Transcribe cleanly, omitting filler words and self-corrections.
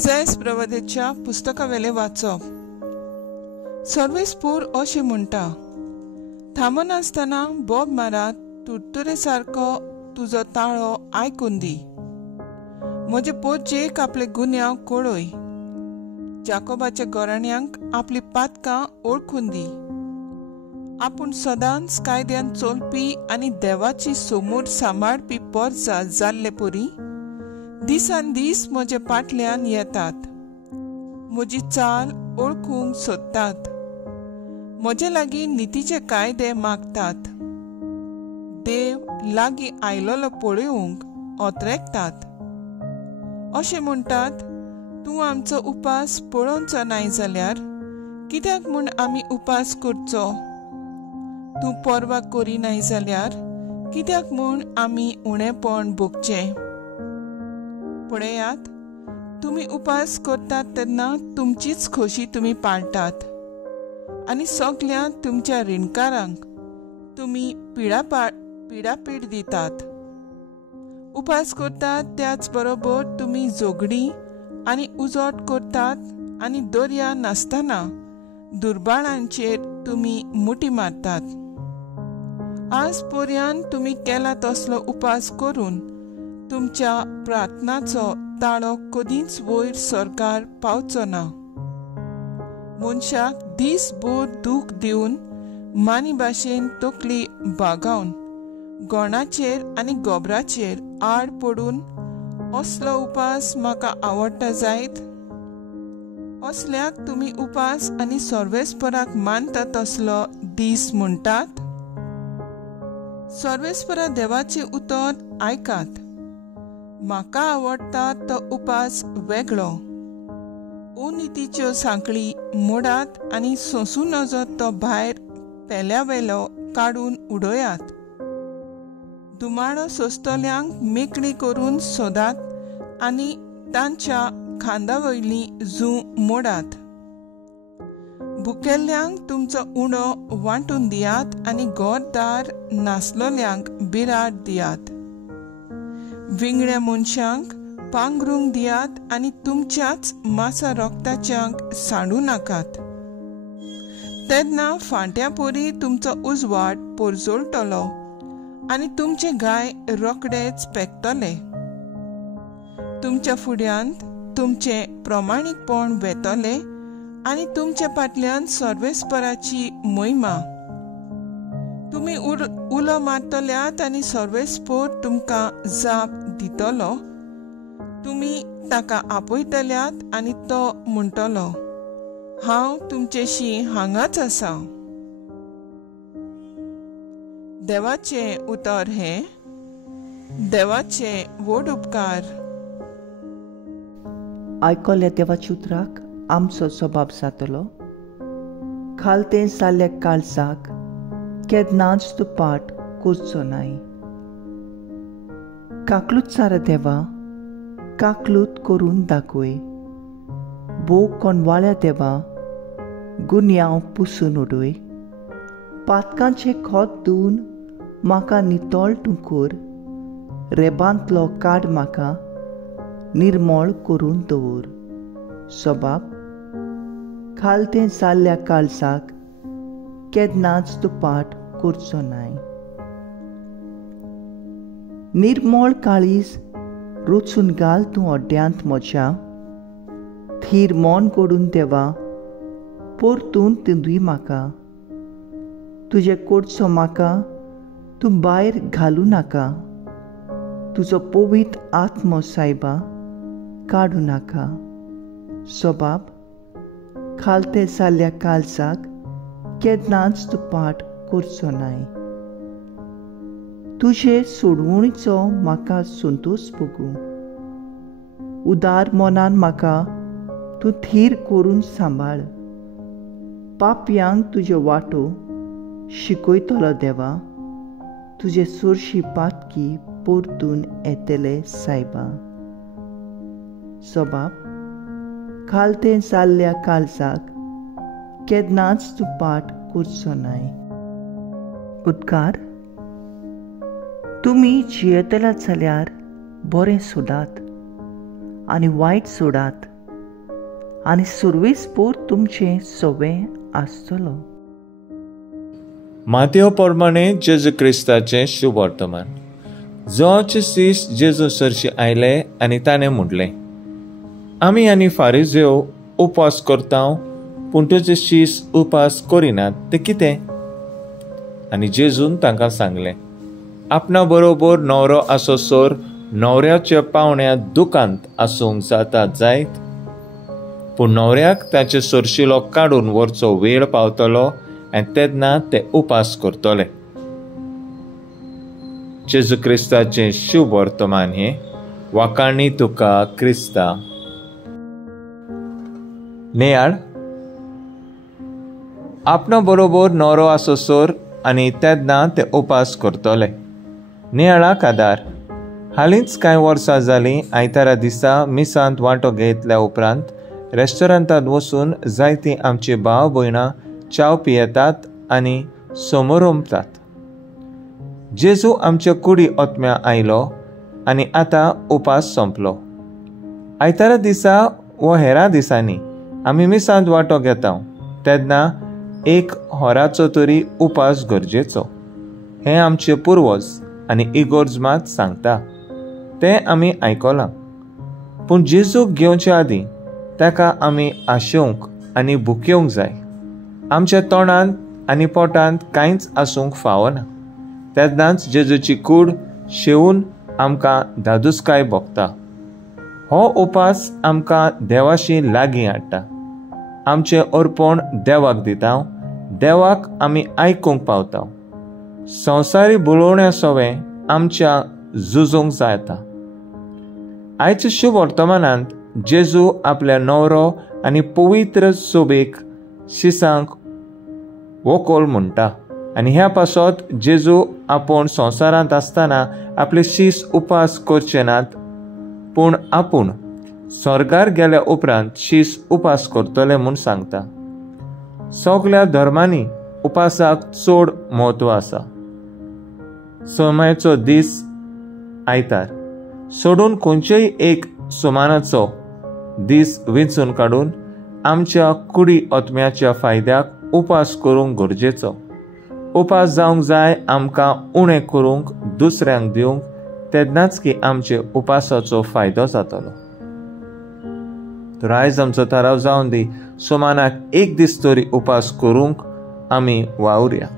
इसायास प्रवादेच्या पुस्तकावेले वाचप. सर्वेस्पूर अशें म्हणटा, थांबून आसतना बोब मारात, तुरतुरे सारको तुजो ताळो आयकून दी. म्हजे पोरजेक आपले गुन्यांव कळय. जाकोबाच्या गोराण्यांक आपली पातकां ओळखून दी. आपूण सदांच कायद्यान चलपी आनी देवाची समूर सांबाळपी पोरसां जाल्ले परी दिसान दीस म्हजे फाटल्यान येतात. म्हजी चाल ओळखूंक सोदतात. म्हजे लागीं नितीचे कायदे मागतात. देव लागीं आयलोलो पळोवंक ओतरेकतात. अशें म्हणटात, तूं आमचो उपास पळोवचो नाय जाल्यार कित्याक म्हूण आमी उपास करचो? तूं परवा करिनाय जाल्यार कित्याक म्हूण आमी उणेपण भोगचें? पळयात, तुमी उपास करतात तेन्ना तुमचीच खोशी तुमी पाळटात आनी सगल्या तुमच्या रिणकारांक तुमी पिडापीड दितात. उपास करतात त्याच बरोबर तुमी जोगडी आनी उजोड करतात आनी दर्या नासतना दुर्बाळांचेर तुमी मुठी मारतात. आज पर्यान तुमी केला तसलो उपास करून तुमच्या प्रार्थनाचो ताळो कदींच वयर सरकार पावचो ना. मनशाक दिसभर दूख दिवन मानी भाशेन तकली बागावन गोणाचेर आनी गोबराचेर आड पडून असलो उपास म्हाका आवडटा जायत. असल्याक तुमी उपास आनी सर्वेस्पराक मानता तसलो दीस म्हणटात. सर्वेस्परा देवाचे उतर आयकात. म्हाका आवडटा तो उपास वेगळो. अनितीच्यो सांकळी मोडात आनी सोंसू नजो तो भायर पेल्यावेलो काडून उडयात. दुमाळो सोंसतल्यांक मेकळी करून सोदात आनी तांच्या खांदावयली जूं मोडात. भुकेल्ल्यांक तुमचो उणो वांटून दियात आनी घरदार नासलोल्यांक बिराड दियात. विंगड्या मनशांक पांघरूंक दियात आनी तुमच्याच मासा रोगताच्यांक सांडू नाकात. तेन्ना फांट्या पोरी तुमचो उजवाड पोरजोळटलो आनी तुमचे गाय रोकडेच पेकतले. तुमच्या फुड्यांत तुमचे प्रमाणीकपण वेतले आनी तुमचे फाटल्यान सर्वेस्पराची महिमा. तुमी उलो मारतल्यात आनी सर्वेस्पर तुमकां जाप दितलो. तुमी ताका आपयतल्यात आनी तो म्हणटलो, हांव तुमचेशी हांगाच आसा. देवाचे उतर हे देवाचे व्हड उपकार. आयकल्ल्या देवाच्या उतराक आमचो सबाब जातलो. खालते जाल्ल्या काळजाक केन्नाच तूं पाट करचो नाय. काकलूत सारा देवा, काकलूत करून दाखय. भोव कोणवाळ्या देवा, गुन्यांव पुसून उडय. पातकांचे खोत धुवन म्हाका नितळ तूं कर. रेबांतलो काड म्हाका निर्मळ करून दवर. सबाब, खालते जाल्ल्या काळजाक केन्नाच तूं पाट करचो नाय. निर्मळ काळीज रुचून घाल तूं ओड्यांत म्हज्या. थीर मोन घडून देवा, परतून दी म्हाका. तुजे कडचो म्हाका तूं भायर घालूं नाका. तुजो पवित्र आत्मो सायबा काडूं नाका. सबाब, खालते जाल्ल्या काळजाक केन्नाच तूं पाट करचो नाय. तुजे सोडवणीचो म्हाका संतोश भोगूं. उदार मोनान म्हाका तूं थीर करून सांबाळ. पापयांक तुजे वाटो शिकयतलो देवा. तुजे सुरशी पातकी परतून येतले सायबा. सबाब, खालते जाल्ल्या काळजाक केन्नाच तूं पाट करचो नाय. उद्गार. तुमी जियेतल्यात जाल्यार बरें सोडात आनी वायट सोडात. आनी सुरवेसपूर तुमचें सवें आसतलो. मातेव प्रमाणे जेजू क्रिस्ताचें शुभ वर्तमान. जोचे सीस जेजू सरशी आयले आनी ताणें म्हणलें, आमी आनी फारिजेव उपास करता, पूण तुजे शीस उपास करिनात ते कितें? आनी जेजून तांकां सांगलें, आपणा बरोबर न्हवरो आसोसोर न्हवऱ्याच्या पावण्या दुखांत आसूंक जाता जायत, पूण न्हवऱ्याक ताचे सरशिलो काडून व्हरचो वेळ पावतलो आनी तेन्ना ते उपास करतले. जेजू क्रिस्ताचें शुभ वर्तमान हें. वाकाणी तुका क्रिस्ता. नेयाळ. आपणा बरोबर न्हवरो आसोसोर आनी तेन्ना ते उपास करतले. नेयाळाक आदार. हालींच कांय वर्सां जालीं आयतारा दिसा मिसांत वांटो घेतल्या उपरांत रेस्टॉरंटांत वचून जायतीं आमची भाव भयणां च्या पियेतात आनी समोरुंबतात. जेजू आमच्या कुडी ओतम्या आयलो आनी आतां उपास सोंपलो. आयतारा दिसा वो हेरां दिसांनी आमी मिसांत वांटो घेता तेन्ना एक होराचो तरी उपास गरजेचो. हें आमचे पुर्वज आनी इगोर्ज मात सांगता, तें आमी आयकलां. पूण जेजूक घेवचे आदीं ताका आमी आशेवंक आनी भुकेवंक जाय. आमच्या तोंडांत आनी पोटांत कांयच आसूंक फावना. तेन्नाच जेजूची कूड शेवून आमकां धादोसकाय भोगता. हो उपास आमकां देवाशी लागीं हाडटा. आमचें अर्पण देवाक दिता, देवाक आमी आयकूंक पावता. संवसारी बुलोवण्या सवें आमच्या झुजूंक जाता. आयच्या शुभ वर्तमानांत जेजू आपल्या न्हवरो आनी पवित्र सोबेक शिसांक व्हंकोल म्हणटा. आनी ह्या पासत जेजू आपूण संवसारांत आसतना आपले शीस उपास करचे नात, पूण आपूण स्वर्गार गेल्या उपरांत शीस उपास करतले म्हूण सांगता. सगळ्या धर्मांनी उपासाक चड म्हत्व आसा. सोमायचो दीस आयतार सोडून खंयचेय एक सुमानाचो दीस वेंचून काडून आमच्या कुडी ओतम्याच्या फायद्याक उपास करूंक गरजेचो. उपास जावंक जाय आमकां उणें करूंक दुसऱ्यांक दिवंक, तेन्नाच की आमचे उपासाचो फायदो जातलो. तर आयज आमचो थाराव जावन दी, सुमानाक एक दीस तरी उपास करूंक आमी वावुरया.